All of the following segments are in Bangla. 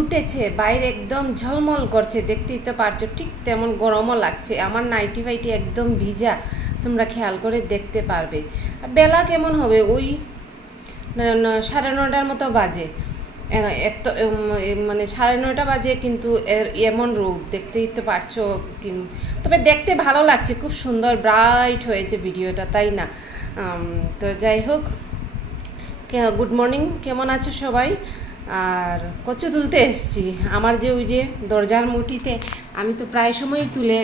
উঠেছে, বাইরে একদম ঝলমল করছে, দেখতেই তো পারছো, ঠিক তেমন গরমও লাগছে। আমার নাইটি ফাইটি একদম ভিজা, তোমরা খেয়াল করে দেখতে পারবে। আর বেলা কেমন হবে, ওই 9:30 মতো বাজে, এত মানে 9:30 বাজে, কিন্তু এমন রোদ, দেখতেই তো পারছো। তবে দেখতে ভালো লাগছে, খুব সুন্দর ব্রাইট হয়েছে ভিডিওটা, তাই না? তো যাই হোক, গুড মর্নিং, কেমন আছো সবাই? আর কচু তুলতে এসছি, আমার যে ওই যে দরজার মুঠিতে আমি তো প্রায় সময়ই তুলে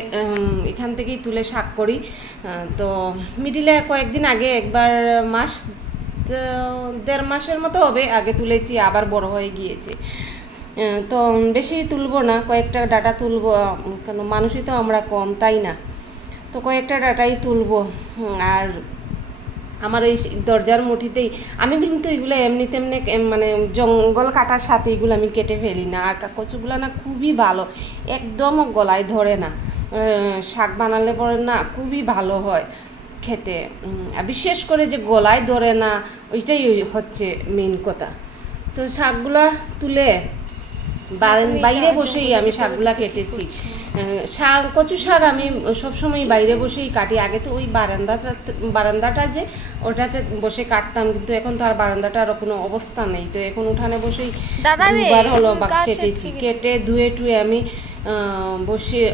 এখান থেকেই তুলে শাক করি। তো মিডিলে কয়েকদিন আগে একবার দেড় মাসের মতো হবে আগে তুলেছি, আবার বড় হয়ে গিয়েছে। তো বেশি তুলবো না, কয়েকটা ডাটা তুলবো, কেন মানুষই তো আমরা কম, তাই না? তো কয়েকটা ডাটাই তুলবো। আর আমার এই দরজার মুঠিতেই আমি কিন্তু এগুলো এমনি তেমনি মানে জঙ্গল কাটার সাথে এগুলো আমি কেটে ফেলি না। আর কচুগুলো না খুবই ভালো, একদম গলায় ধরে না, শাক বানালে পরে না খুবই ভালো হয় খেতে। আর বিশেষ করে যে গলায় ধরে না, ওইটাই হচ্ছে মেন কথা। তো শাকগুলা তুলে বাইরে বসেই আমি শাকগুলা কেটেছি। কচু শাক আমি সবসময় বাইরে বসেই কাটি। আগে তো ওই বারান্দাটা যে ওটাতে বসে কাটতাম, কিন্তু এখন তো আর বারান্দাটার কোনো অবস্থা নেই। তো এখন উঠানে বসেই দুবার হলো কেটেছি, কেটে ধুয়ে টুয়ে আমি বসিয়ে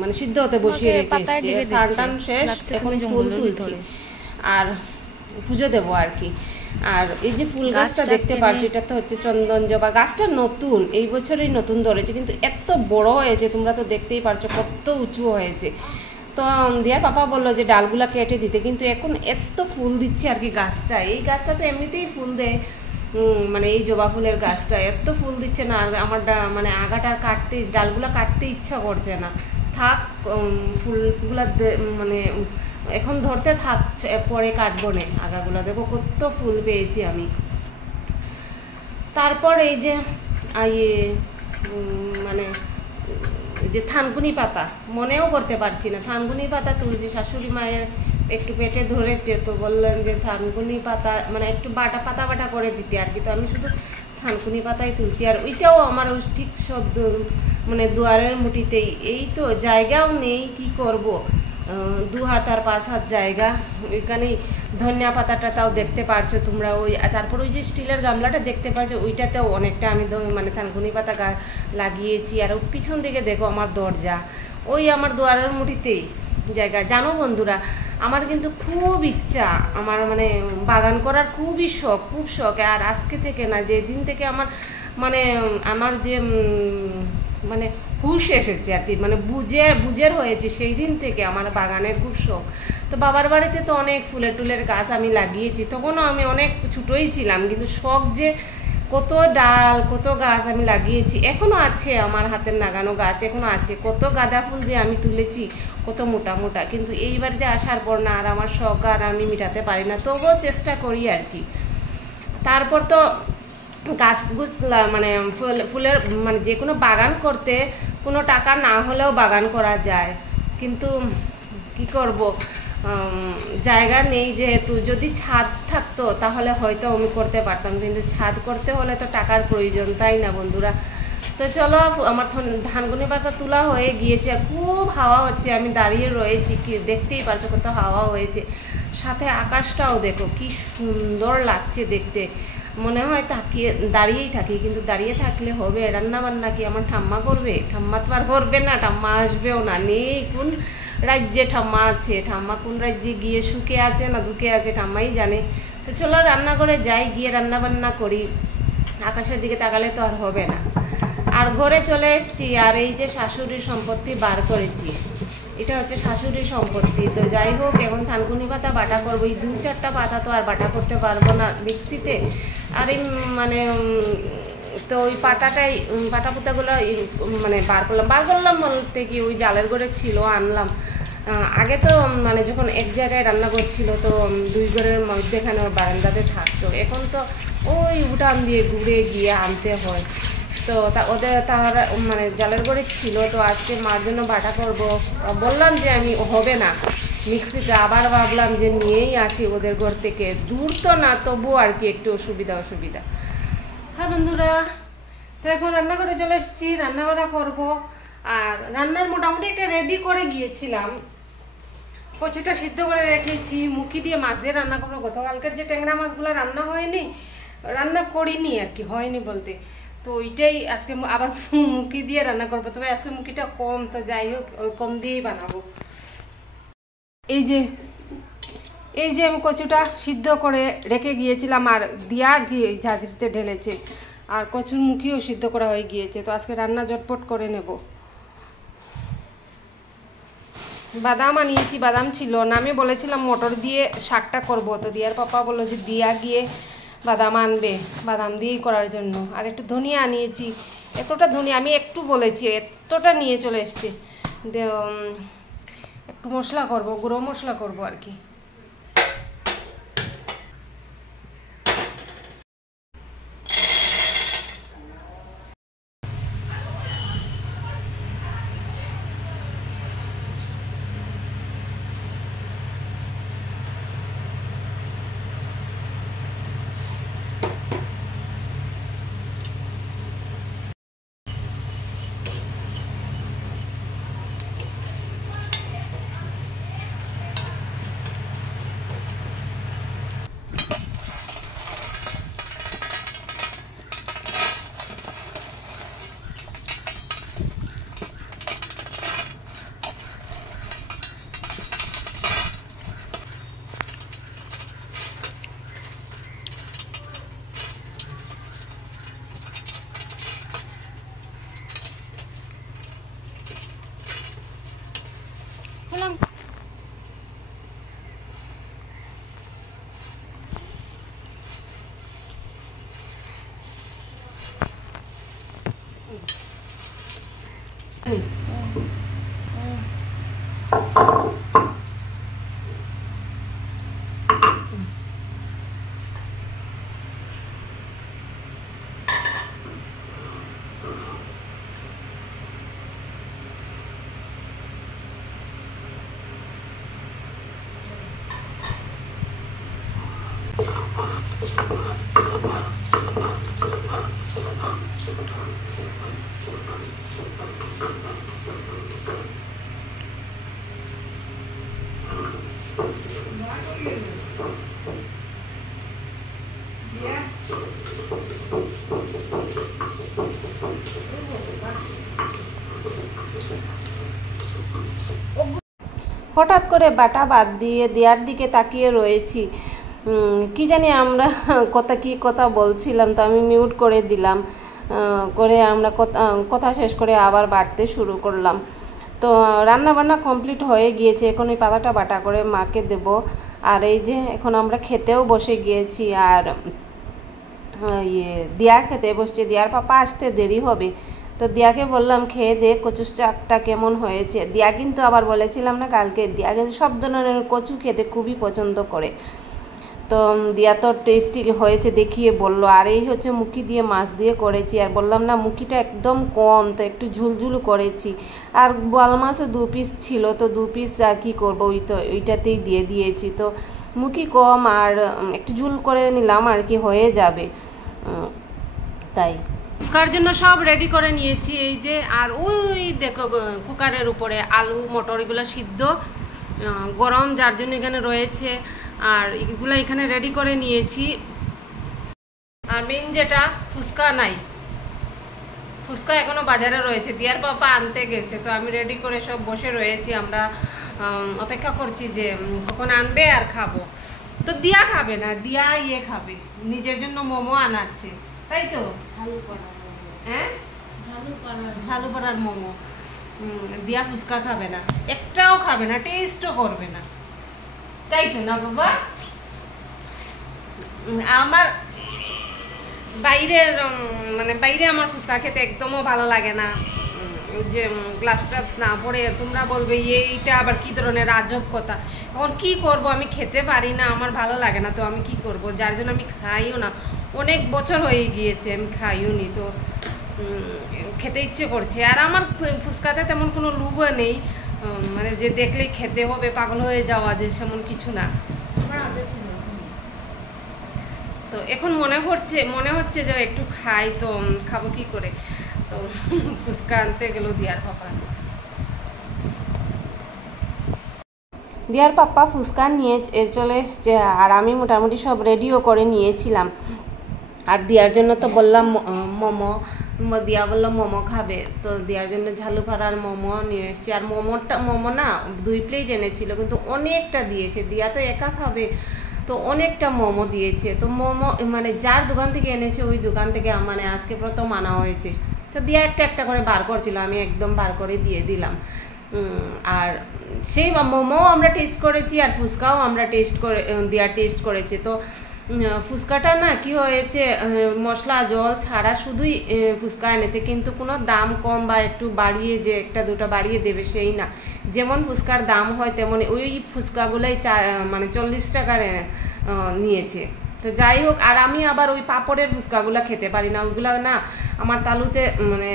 মানে সিদ্ধ হতে বসিয়ে রেখেছি। স্নান টান শেষ, এখন ফুল তুলছি আর পুজো দেবো আর কি। আর এই যে ফুল গাছটা দেখতে পাচ্ছ, এটা তো হচ্ছে চন্দন জবা। গাছটা নতুন, এই বছরই নতুন ধরেছে, কিন্তু এত বড় হয়েছে, তোমরা তো দেখতেই পারছো কত উঁচু হয়েছে। তো দিয়ার পাপা বললো যে ডালগুলা কেটে দিতে, কিন্তু এখন এত ফুল দিচ্ছে আর কি গাছটা। এই গাছটা তো এমনিতেই ফুল দেয়, মানে এই জবা ফুলের গাছটা এত ফুল দিচ্ছে না, আর আমার মানে আগাটা কাটতে, ডালগুলা কাটতে ইচ্ছা করছে না। থাক, ফুলগুলা মানে এখন ধরতে থাক, পরে কাটবো না আগাগুলা। দেখো কত ফুল পেয়েছি আমি। তারপর এই যে মানে যে থানকুনি পাতা, মনেও করতে পারছি না, থানকুনি পাতা তুলছি। শাশুড়ি মায়ের একটু পেটে ধরেছে, তো বললেন যে থানকুনি পাতা মানে একটু বাটা করে দিতে আর কি। তো আমি শুধু থানকুনি পাতাই তুলছি। আর ওইটাও আমার ঠিক সব মানে দুয়ারের মুঠিতেই, এই তো জায়গাও নেই, কি করব, 2 হাত আর 5 হাত জায়গা, ওইখানেই ধনিয়া পাতাটা তাও দেখতে পারছো তোমরা। ওই তারপর ওই যে স্টিলের গামলাটা দেখতে পাচ্ছ, ওইটাতেও অনেকটা আমি মানে থানকুনি পাতা লাগিয়েছি। আর পিছন দিকে দেখো আমার দরজা, ওই আমার দুয়ারের মুঠিতেই জায়গা। জানো বন্ধুরা, আমার কিন্তু খুব ইচ্ছা, আমার মানে বাগান করার খুবই শখ, খুব শখ। আর আজকে থেকে না, যেদিন থেকে আমার যে মানে হুশ এসেছে আর কি, মানে বুঝের হয়েছে, সেই দিন থেকে আমার বাগানের খুব শখ। তো বাবার বাড়িতে তো অনেক ফুলের টুলের গাছ আমি লাগিয়েছি, তখনও আমি অনেক ছোটই ছিলাম, কিন্তু শখ যে কত ডাল কত গাছ আমি লাগিয়েছি, এখনো আছে আমার হাতের লাগানো গাছ, এখনো আছে। কত গাঁদা ফুল যে আমি তুলেছি, কত মোটা মোটা, কিন্তু এই বাড়িতে আসার পর না আর আমার শখ আর আমি মিটাতে পারি না, তবুও চেষ্টা করি আর কি। তারপর তো গাছগুছ মানে ফুলের মানে যে কোনো বাগান করতে কোনো টাকা না হলেও বাগান করা যায়, কিন্তু কি করব, জায়গা নেই যেহেতু। যদি ছাদ থাকতো তাহলে হয়তো আমি করতে পারতাম, কিন্তু ছাদ করতে হলে তো টাকার প্রয়োজন, তাই না বন্ধুরা? তো চলো, আমার ধানকুনি পাতা তোলা হয়ে গিয়েছে, আর খুব হাওয়া হচ্ছে, আমি দাঁড়িয়ে রয়েছি, কি দেখতেই পারছো কত হাওয়া হয়েছে। সাথে আকাশটাও দেখো কি সুন্দর লাগছে দেখতে, মনে হয় দাঁড়িয়েই থাকি, কিন্তু দাঁড়িয়ে থাকলে হবে? রান্না বান্না কি আমার ঠাম্মা করবে? ঠাম্মা তো আর করবে না, ঠাম্মা আসবেও না, নেই কোন রাজ্যে ঠাম্মা আছে, ঠাম্মা কোন রাজ্যে গিয়ে সুখে আছে না দুঃখে আছে ঠাম্মাই জানে। তো চলো রান্না করে যাই, গিয়ে রান্না বান্না করি, আকাশের দিকে তাকালে তো আর হবে না। আর ঘরে চলে এসেছি, আর এই যে শাশুড়ির সম্পত্তি বার করেছি, এটা হচ্ছে শাশুড়ির সম্পত্তি। তো যাই হোক, এখন থানকুনি পাতা বাটা করবো, এই 2-4টা পাতা তো আর বাটা করতে পারবো না মিক্সিতে। আর এই মানে তো ওই পাটা পুতাগুলো মানে বার করলাম বলতে কি, ওই জালের ঘরে ছিল, আনলাম। আগে তো মানে যখন এক জায়গায় রান্না করছিল, তো 2 ঘরের মধ্যেখানে বারান্দাতে থাকতো, এখন তো ওই উঠান দিয়ে ঘুরে গিয়ে আনতে হয়। তো ওদের তারা মানে জালের ঘরে ছিল, তো আজকে মার জন্য বাটা করব, বললাম যে আমি হবে না মিক্সিতে, আবার ভাবলাম যে নিয়েই আসি ওদের ঘর থেকে, দূর তো না, তবু আর কি একটু অসুবিধা। হ্যাঁ বন্ধুরা, তো এখন রান্না করে চলে এসেছি, রান্না বান্না করবো। আর রান্নার মোটামুটি একটা রেডি করে গিয়েছিলাম, কচুটা সিদ্ধ করে রেখেছি, মুখি দিয়ে মাছ দিয়ে রান্না করবো। গতকালকের যে ট্যাংরা মাছগুলো রান্না হয়নি, রান্না করিনি আর কি, হয়নি বলতে, তো ওইটাই আজকে আবার মুখি দিয়ে রান্না করবো। তবে আজকে মুখিটা কম, তো যাই হোক কম দিয়েই বানাবো। এই যে আমি কচুটা সিদ্ধ করে রেখে গিয়েছিলাম, আর দিয়া আর কি ঝাঁঝরিতে ঢেলেছে, আর কচুর মুখিও সিদ্ধ করা হয়ে গিয়েছে। তো আজকে রান্না ঝটপট করে নেব। বাদাম আনিয়েছি, বাদাম ছিল না, আমি বলেছিলাম মটর দিয়ে শাকটা করব, তো দিয়ার পাপা বললো যে দিয়া গিয়ে বাদাম আনবে, বাদাম দিয়েই করার জন্য। আর একটু ধনিয়া আনিয়েছি, এতটা ধনিয়া আমি একটু বলেছি, এতটা নিয়ে চলে এসছি। একটু মশলা করব, গুঁড়ো মশলা করব আর কি। হঠাৎ করে বাটা বাদ দিয়ে দেওয়ার দিকে তাকিয়ে রয়েছি, কি জানি আমরা কথা বলছিলাম, তো আমি মিউট করে দিলাম, করে আমরা কথা শেষ করে আবার বাটতে শুরু করলাম। তো রান্না বান্না কমপ্লিট হয়ে গিয়েছে, এখন ওই পাতাটা বাটা করে মাকে দেব। আর এই যে এখন আমরা খেতেও বসে গিয়েছি, আর দিয়া খেতে বসছে, দিয়ার পাপা আসতে দেরি হবে, তো দিয়াকে বললাম খেয়ে দে কচু শাকটা কেমন হয়েছে। দিয়া কিন্তু আবার বলেছিলাম না কালকে, দিয়া কিন্তু সব ধরনের কচু খেতে খুবই পছন্দ করে, তো দিয়া তো টেস্টি হয়েছে দেখিয়ে বললো। আর এই হচ্ছে মুখি দিয়ে মাছ দিয়ে করেছি, আর বললাম না মুখিটা একদম কম, তো একটু ঝুলঝুল করেছি। আর বোয়াল মাছও 2 পিস ছিল, তো 2 পিস আর কি করবো, ওইটাতেই দিয়ে দিয়েছি। তো মুখি কম আর একটু ঝুল করে নিলাম আর কি, হয়ে যাবে তাই। ফুচকার জন্য সব রেডি করে নিয়েছি এই যে। আর ওই দেখো কুকারের উপরে আলু মটর এগুলো সিদ্ধ গরম, যার জন্য এখানে রয়েছে, আর এগুলো এখানে রেডি করে নিয়েছি। আর মেন যেটা, ফুচকা নাই, ফুচকা এখনো বাজারে রয়েছে, দিয়ার পাপা আনতে গেছে, তো আমি রেডি করে সব বসে রয়েছি, আমরা অপেক্ষা করছি যে কখন আনবে আর খাবো। তো দিয়া খাবে না, দিয়া খাবে, নিজের জন্য মোমো আনাচ্ছে, তাই তো, ঝালু পাড়ার মোমো। দিয়া ফুচকা খাবে না, একটাও খাবে না, টেস্টও করবে না, তাই তো না বাবা? আমার বাইরের বাইরে আমার ফুচকা খেতে একদমও ভালো লাগে না, যে গ্লাভস টাভস না পরে তোমরা বলবে এইটা আবার কি ধরনের আজব কথা। এখন কি করব, আমি খেতে পারি না, আমার ভালো লাগে না, তো আমি কি করব, যার জন্য আমি খাইও না। অনেক বছর হয়ে গিয়েছে আমি খাইও নি, তো খেতে ইচ্ছে করছে। আর আমার ফুচকাতে তেমন কোনো লোভও নেই, যে দেখলেই খেতে হবে, পাগল হয়ে যাওয়া যে সেমন কিছু না। তো এখন মনে হচ্ছে যে একটু খাই, তো খাবো কি করে, তো ফুচকা আনতে গেল দিয়ার পাপা। দিয়ার পাপা ফুচকা নিয়ে চলে এসছে, আর আমি মোটামুটি সব রেডিও করে নিয়েছিলাম। আর দিয়ার জন্য তো বললাম মোমো, দিয়া বললো মোমো খাবে, তো দিয়ার জন্য ঝালু পাড়ার মোমো নিয়ে এসছি। আর মোমো না 2 প্লেট এনেছিল, কিন্তু অনেকটা দিয়েছে, দিয়া তো একা খাবে, তো অনেকটা মোমো দিয়েছে। তো মোমো মানে যার দোকান থেকে এনেছে ওই দোকান থেকে মানে আজকে প্রথম আনা হয়েছে, তো দিয়া একটা করে বার করছিল, আমি একদম বার করে দিয়ে দিলাম। আর সেই মোমো আমরা টেস্ট করেছি, আর ফুচকাও আমরা টেস্ট করেছে। তো ফুচকাটা না কি হয়েছে, মশলা জল ছাড়া শুধুই ফুচকা এনেছে, কিন্তু কোনো দাম কম বা একটু বাড়িয়ে যে 1-2টা বাড়িয়ে দেবে সেই না, যেমন ফুচকার দাম হয় তেমন ওই ফুচকাগুলোই মানে 40 টাকার নিয়েছে। তো যাই হোক, আর আমি আবার ওই পাপড়ের ফুচকাগুলো খেতে পারি না, ওইগুলো না আমার তালুতে মানে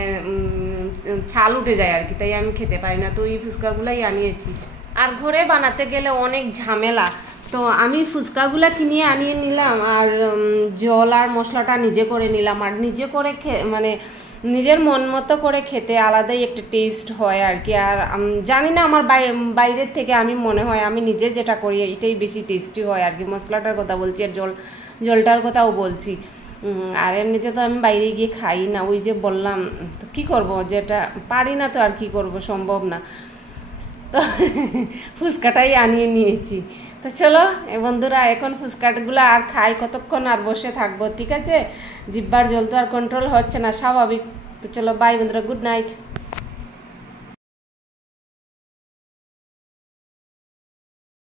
ছাল উঠে যায় আর কি, তাই আমি খেতে পারি না, তো ওই ফুচকাগুলাই আনিয়েছি। আর ঘরে বানাতে গেলে অনেক ঝামেলা, তো আমি ফুচকাগুলা কিনে আনিয়ে নিলাম, আর জল আর মশলাটা নিজে করে নিলাম। আর নিজে করে মানে নিজের মন মতো করে খেতে আলাদাই একটা টেস্ট হয় আর কি। আর জানি না, আমার বাইরের থেকে আমি মনে হয় আমি নিজে যেটা করি এটাই বেশি টেস্টি হয় আর কি। মশলাটার কথা বলছি, আর জলটার কথাও বলছি। আর এমনিতে তো আমি বাইরে গিয়ে খাই না, ওই যে বললাম, তো কী করবো, যেটা পারি না তো আর কি করব, সম্ভব না, তো ফুচকাটাই আনিয়ে নিয়েছি। তো চলো বন্ধুরা, এখন ফুচকাগুলো আর খাই, কতক্ষণ আর বসে থাকবো, ঠিক আছে, জিহ্বার জল তো আর কন্ট্রোল হচ্ছে না, স্বাভাবিক। তো চলো বাই বন্ধুরা, গুড নাইট।